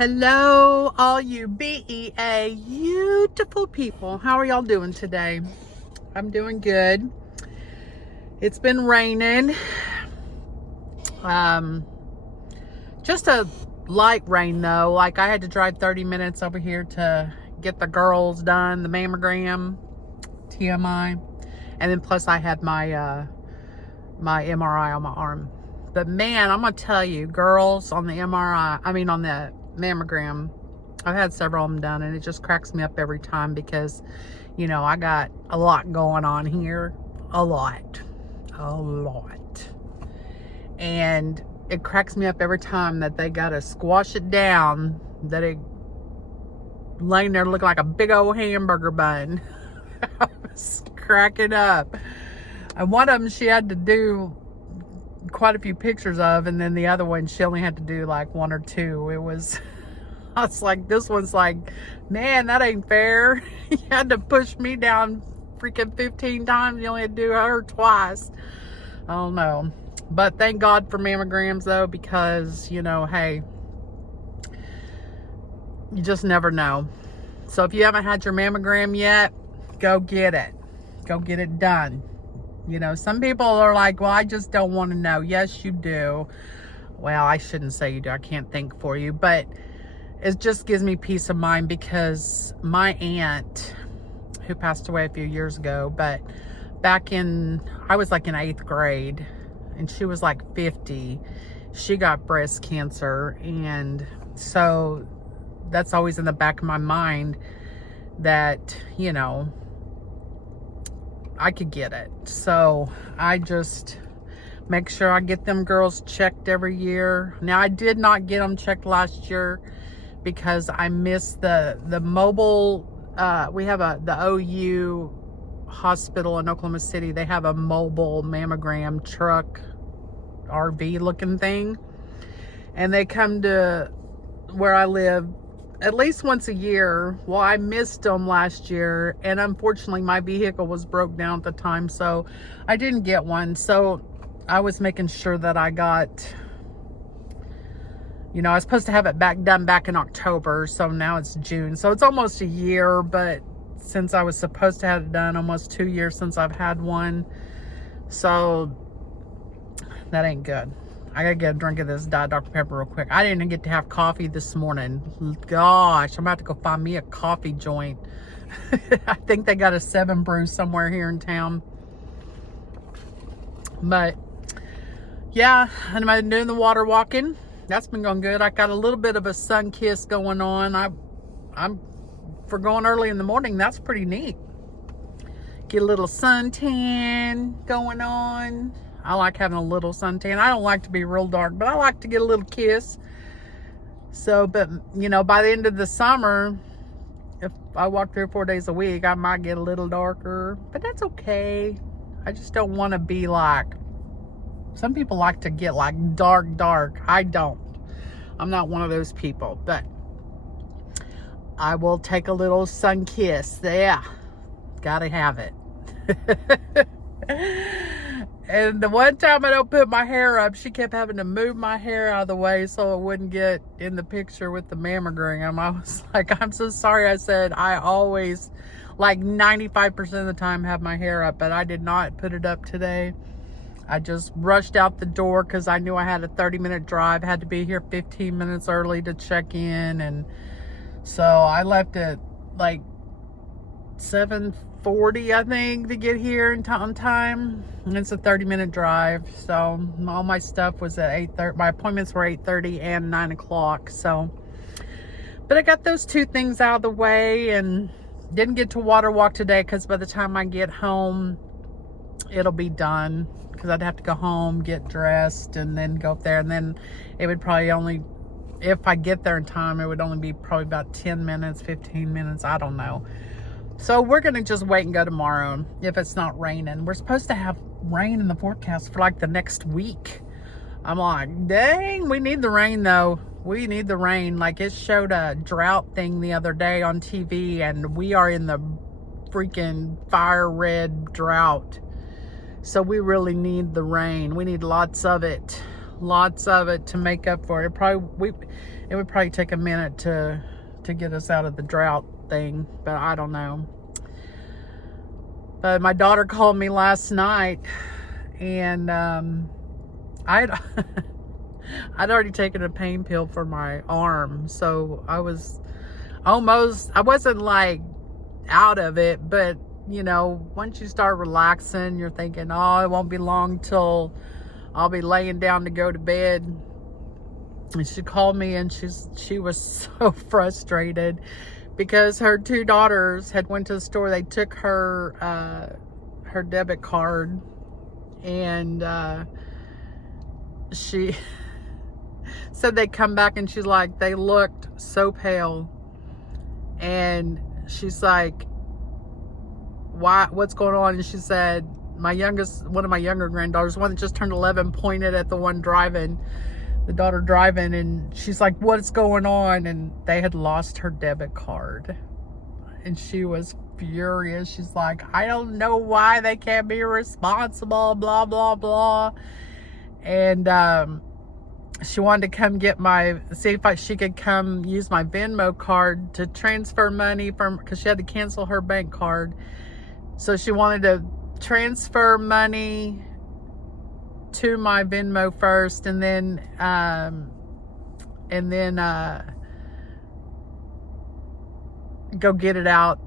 Hello, all you BEA beautiful people. How are y'all doing today? I'm doing good. It's been raining. Just a light rain though. Like I had to drive 30 minutes over here to get the girls done, the mammogram, TMI, and then plus I had my my MRI on my arm. But man, I'm gonna tell you, girls, on the on the mammogram, I've had several of them done, and it just cracks me up every time because, you know, I got a lot going on here. A lot. And it cracks me up every time that they gotta squash it down, that it laying there looking like a big old hamburger bun. I was cracking up. And one of them she had to do quite a few pictures of, and then the other one she only had to do like one or two. It was, I was like, this one's like, man, that ain't fair. You had to push me down freaking 15 times. You only had to do her twice. I don't know. But thank God for mammograms though, because, you know, hey, you just never know. So if you haven't had your mammogram yet, go get it. Go get it done. You know, some people are like, well, I just don't want to know. Yes, you do. Well, I shouldn't say you do. I can't think for you. But it just gives me peace of mind because my aunt, who passed away a few years ago, but back in, I was like in 8th grade, and she was like 50. She got breast cancer. And so that's always in the back of my mind that, you know, I could get it. So I just make sure I get them girls checked every year. Now I did not get them checked last year because I missed the mobile, we have the OU hospital in Oklahoma City. They have a mobile mammogram truck, RV looking thing. And they come to where I live at least once a year. Well, I missed them last year, and unfortunately my vehicle was broke down at the time, so I didn't get one. So I was making sure that I got, you know, I was supposed to have it done back in October, so now it's June, so it's almost a year. But since I was supposed to have it done, almost 2 years since I've had one, so that ain't good. I gotta get a drink of this Diet Dr. Pepper real quick. I didn't get to have coffee this morning. Gosh, I'm about to go find me a coffee joint. I think they got a 7 Brew somewhere here in town. But yeah, and I've been doing the water walking. That's been going good. I got a little bit of a sun kiss going on. I'm for going early in the morning. That's pretty neat. Get a little suntan going on. I like having a little suntan. I don't like to be real dark, but I like to get a little kiss. So, but you know, by the end of the summer, if I walk 3 or 4 days a week, I might get a little darker, but that's okay. I just don't want to be like, some people like to get like dark. I don't. I'm not one of those people, but I will take a little sun kiss. Yeah, gotta have it. And the one time I don't put my hair up, she kept having to move my hair out of the way so it wouldn't get in the picture with the mammogram. I was like, I'm so sorry. I said, I always, like 95% of the time, have my hair up, but I did not put it up today. I just rushed out the door because I knew I had a 30-minute drive, had to be here 15 minutes early to check in. And so I left at like 7:40, I think, to get here on time. And it's a 30-minute drive. So all my stuff was at 8:30. My appointments were 8:30 and 9 o'clock. So, but I got those 2 things out of the way, and didn't get to water walk today because by the time I get home, it'll be done. Because I'd have to go home, get dressed, and then go up there. And then it would probably only, if I get there in time, it would only be probably about 10 minutes, 15 minutes. I don't know. So we're going to just wait and go tomorrow if it's not raining. We're supposed to have rain in the forecast for like the next week. I'm like, dang, we need the rain though. We need the rain. Like it showed a drought thing the other day on TV, and we are in the freaking fire red drought. So we really need the rain. We need lots of it to make up for it. it would probably take a minute to get us out of the drought thing, but I don't know. But my daughter called me last night, and I'd already taken a pain pill for my arm, so I wasn't like out of it, but you know, once you start relaxing, you're thinking, oh, it won't be long till I'll be laying down to go to bed. And she called me, and she was so frustrated because her two daughters had went to the store. They took her debit card, and she said they'd come back, and she's like, they looked so pale, and she's like, what's going on? And she said, one of my younger granddaughters, one that just turned 11, pointed at the one driving, the daughter driving, and she's like, what's going on? And they had lost her debit card, and she was furious. She's like, I don't know why they can't be responsible, blah blah blah. And she wanted to come see if she could come use my Venmo card to transfer money because she had to cancel her bank card. So she wanted to transfer money to my Venmo first, and then go get it out,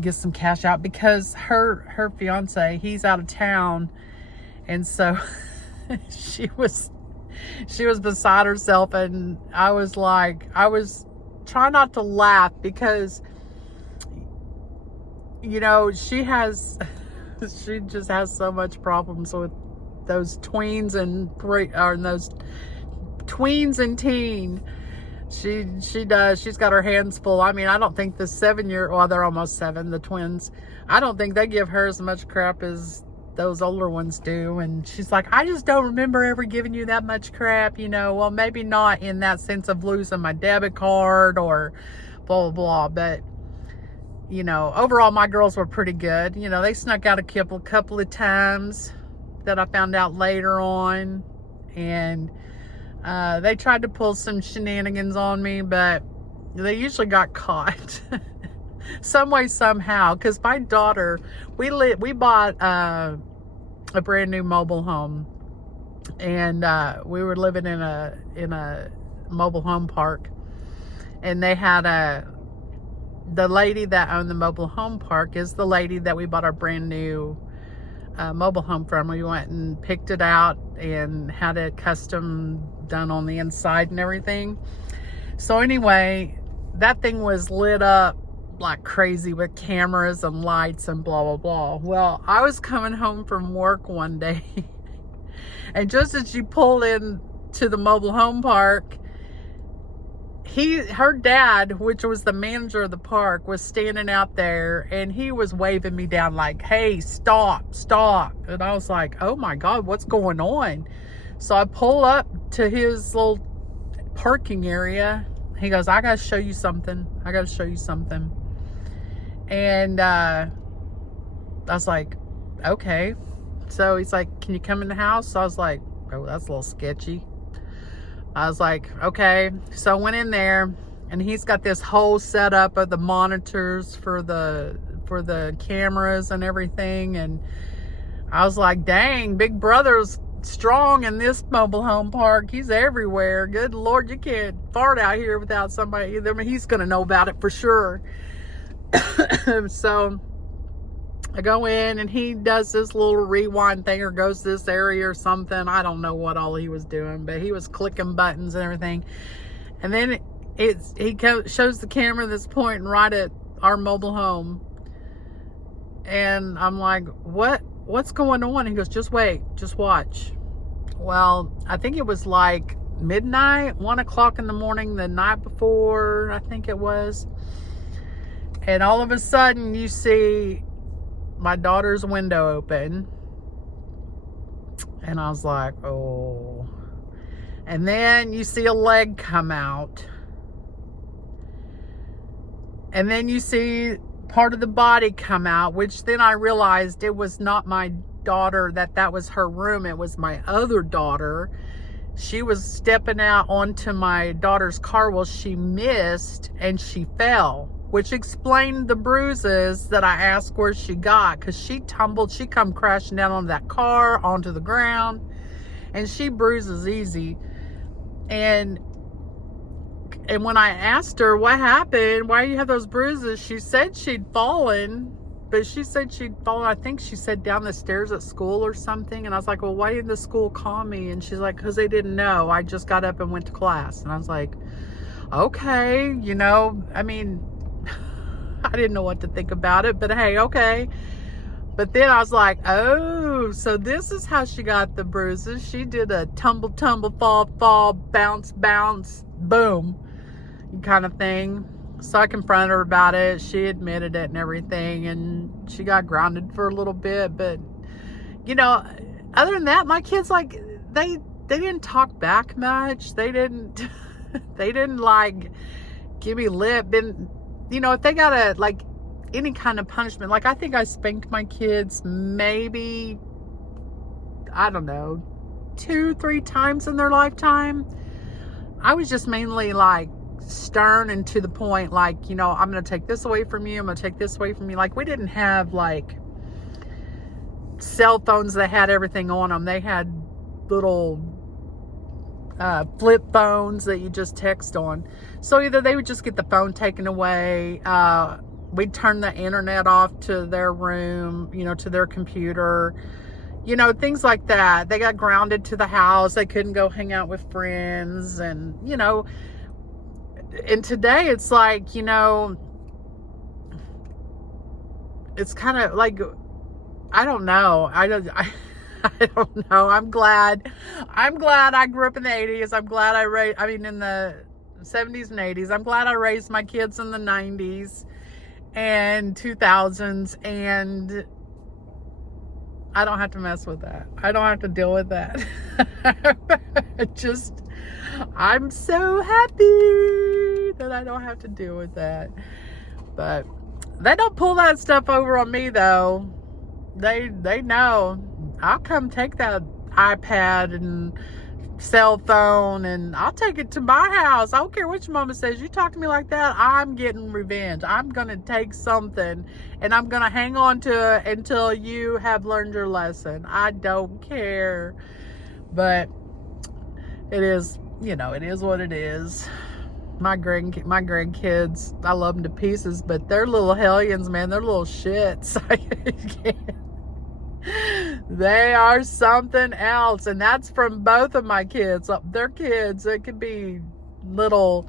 get some cash out, because her fiance, he's out of town, and so she was beside herself, and I was trying not to laugh because, you know, she just has so much problems with those tweens and teen. She does. She's got her hands full. I mean, I don't think the 7-year, well, they're almost 7, the twins, I don't think they give her as much crap as those older ones do. And she's like, I just don't remember ever giving you that much crap, you know. Well, maybe not in that sense of losing my debit card or blah blah blah, but you know, overall my girls were pretty good. You know, they snuck out a couple of times that I found out later on, and they tried to pull some shenanigans on me, but they usually got caught some way, somehow. Because my daughter, we bought a brand new mobile home, and we were living in a mobile home park, and they had the lady that owned the mobile home park is the lady that we bought our brand new mobile home from. We went and picked it out and had it custom done on the inside and everything. So anyway, that thing was lit up like crazy with cameras and lights and blah blah blah. Well, I was coming home from work one day and just as you pull in to the mobile home park, her dad, which was the manager of the park, was standing out there, and he was waving me down like, hey, stop. And I was like, oh my God, what's going on? So I pull up to his little parking area. He goes, I gotta show you something. And I was like, okay. So he's like, can you come in the house? So I was like, oh, that's a little sketchy. I was like, okay. So I went in there, and he's got this whole setup of the monitors for the cameras and everything. And I was like, dang, Big Brother's strong in this mobile home park. He's everywhere. Good Lord, you can't fart out here without somebody. I mean, he's going to know about it for sure. So I go in, and he does this little rewind thing, or goes to this area or something. I don't know what all he was doing, but he was clicking buttons and everything. And then he shows the camera that's pointing right at our mobile home. And I'm like, what's going on? He goes, just wait, just watch. Well, I think it was like midnight, 1 o'clock in the morning the night before, I think it was. And all of a sudden you see my daughter's window open, and I was like, oh. And then you see a leg come out, and then you see part of the body come out, which then I realized it was not my daughter, that was her room. It was my other daughter, she was stepping out onto my daughter's car. Well, she missed and she fell, which explained the bruises that I asked where she got, because she tumbled. She come crashing down on that car onto the ground, and she bruises easy. And when I asked her what happened, why do you have those bruises, she said she'd fallen. But she said she'd fallen, I think she said down the stairs at school or something. And I was like, well, why didn't the school call me? And she's like, because they didn't know. I just got up and went to class. And I was like, okay, you know, I mean, I didn't know what to think about it, but hey, okay. But then I was like, oh, so this is how she got the bruises. She did a tumble, tumble, fall, fall, bounce, bounce, boom kind of thing. So I confronted her about it. She admitted it and everything, and she got grounded for a little bit. But, you know, other than that, my kids, like, they didn't talk back much. They didn't like give me lip. And, you know, if they got a, like, any kind of punishment, like, I think I spanked my kids maybe, I don't know, 2-3 times in their lifetime. I was just mainly like stern and to the point, like, you know, I'm going to take this away from you. I'm going to take this away from you. Like, we didn't have like cell phones that had everything on them. They had little flip phones that you just text on. So either they would just get the phone taken away. We'd turn the internet off to their room, you know, to their computer, you know, things like that. They got grounded to the house. They couldn't go hang out with friends. And, you know, and today it's like, you know, it's kind of like, I don't know. I don't know. I'm glad I grew up in the 80s. I'm glad in the 70s and 80s. I'm glad I raised my kids in the 90s and 2000s, and I don't have to mess with that. I don't have to deal with that. I'm so happy that I don't have to deal with that. But they don't pull that stuff over on me, though. They know. I'll come take that iPad and cell phone, and I'll take it to my house. I don't care what your mama says. You talk to me like that, I'm getting revenge. I'm going to take something, and I'm going to hang on to it until you have learned your lesson. I don't care. But it is, you know, it is what it is. My grandkids, I love them to pieces, but they're little hellions, man. They're little shits. They are something else, and that's from both of my kids. They're kids. It could be little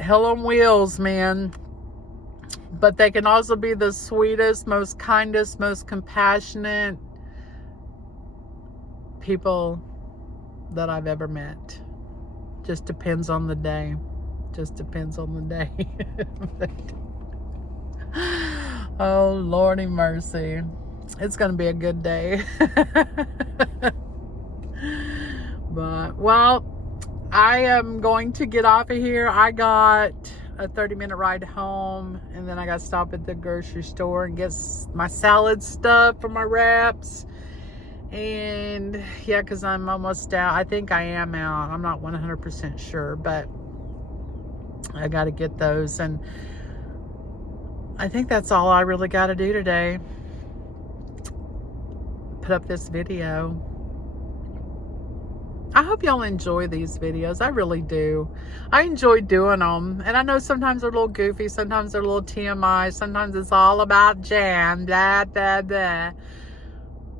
hell on wheels, man. But they can also be the sweetest, most kindest, most compassionate people that I've ever met. Just depends on the day. Just depends on the day. Oh, Lordy mercy. It's going to be a good day. But, well, I am going to get off of here. I got a 30-minute ride home, and then I got to stop at the grocery store and get my salad stuff for my wraps. And, yeah, because I'm almost out. I think I am out. I'm not 100% sure, but I got to get those. And I think that's all I really got to do today. Put up this video. I hope y'all enjoy these videos. I really do. I enjoy doing them. And I know sometimes they're a little goofy. Sometimes they're a little TMI. Sometimes it's all about jam. Blah, blah, blah.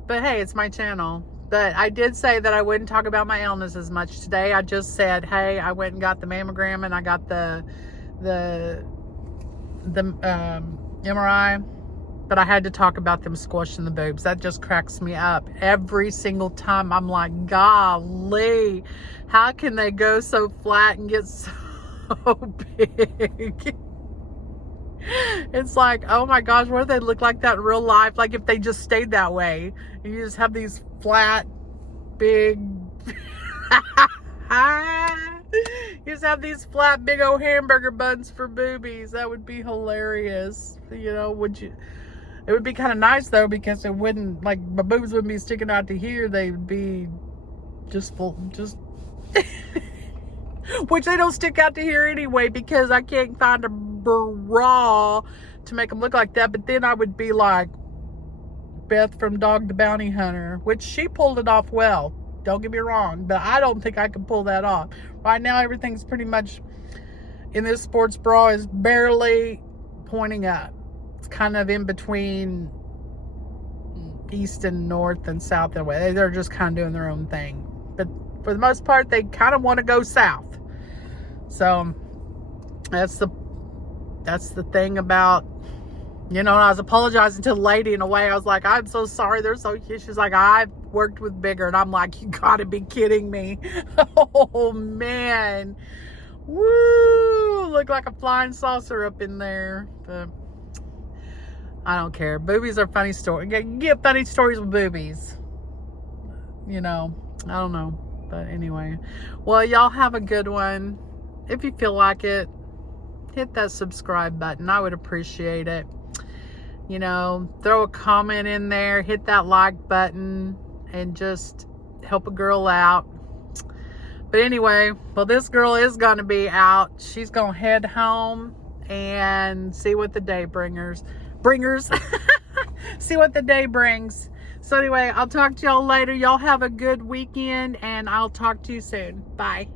But hey, it's my channel. But I did say that I wouldn't talk about my illness as much today. I just said, hey, I went and got the mammogram, and I got the MRI. But I had to talk about them squashing the boobs. That just cracks me up. Every single time I'm like, golly, how can they go so flat and get so big? It's like, oh my gosh, what do they look like that in real life? Like if they just stayed that way. You just have these flat, big... You just have these flat, big old hamburger buns for boobies. That would be hilarious. You know, would you... It would be kind of nice, though, because it wouldn't, like, my boobs wouldn't be sticking out to here. They would be just which they don't stick out to here anyway, because I can't find a bra to make them look like that. But then I would be like Beth from Dog the Bounty Hunter, which she pulled it off well. Don't get me wrong, but I don't think I can pull that off. Right now, everything's pretty much in this sports bra is barely pointing up. It's kind of in between east and north and south and west. They're just kind of doing their own thing. But for the most part, they kind of want to go south. So that's the thing about, you know, I was apologizing to the lady in a way. I was like, I'm so sorry. They're so cute. She's like, I've worked with bigger. And I'm like, you gotta be kidding me. Oh, man. Woo! Look like a flying saucer up in there. But I don't care. Boobies are funny stories. Get funny stories with boobies. You know, I don't know. But anyway. Well, y'all have a good one. If you feel like it, hit that subscribe button. I would appreciate it. You know, throw a comment in there, hit that like button, and just help a girl out. But anyway, well, this girl is going to be out. She's going to head home and see what the day bringers. See what the day brings. So anyway, I'll talk to y'all later. Y'all have a good weekend, and I'll talk to you soon. Bye.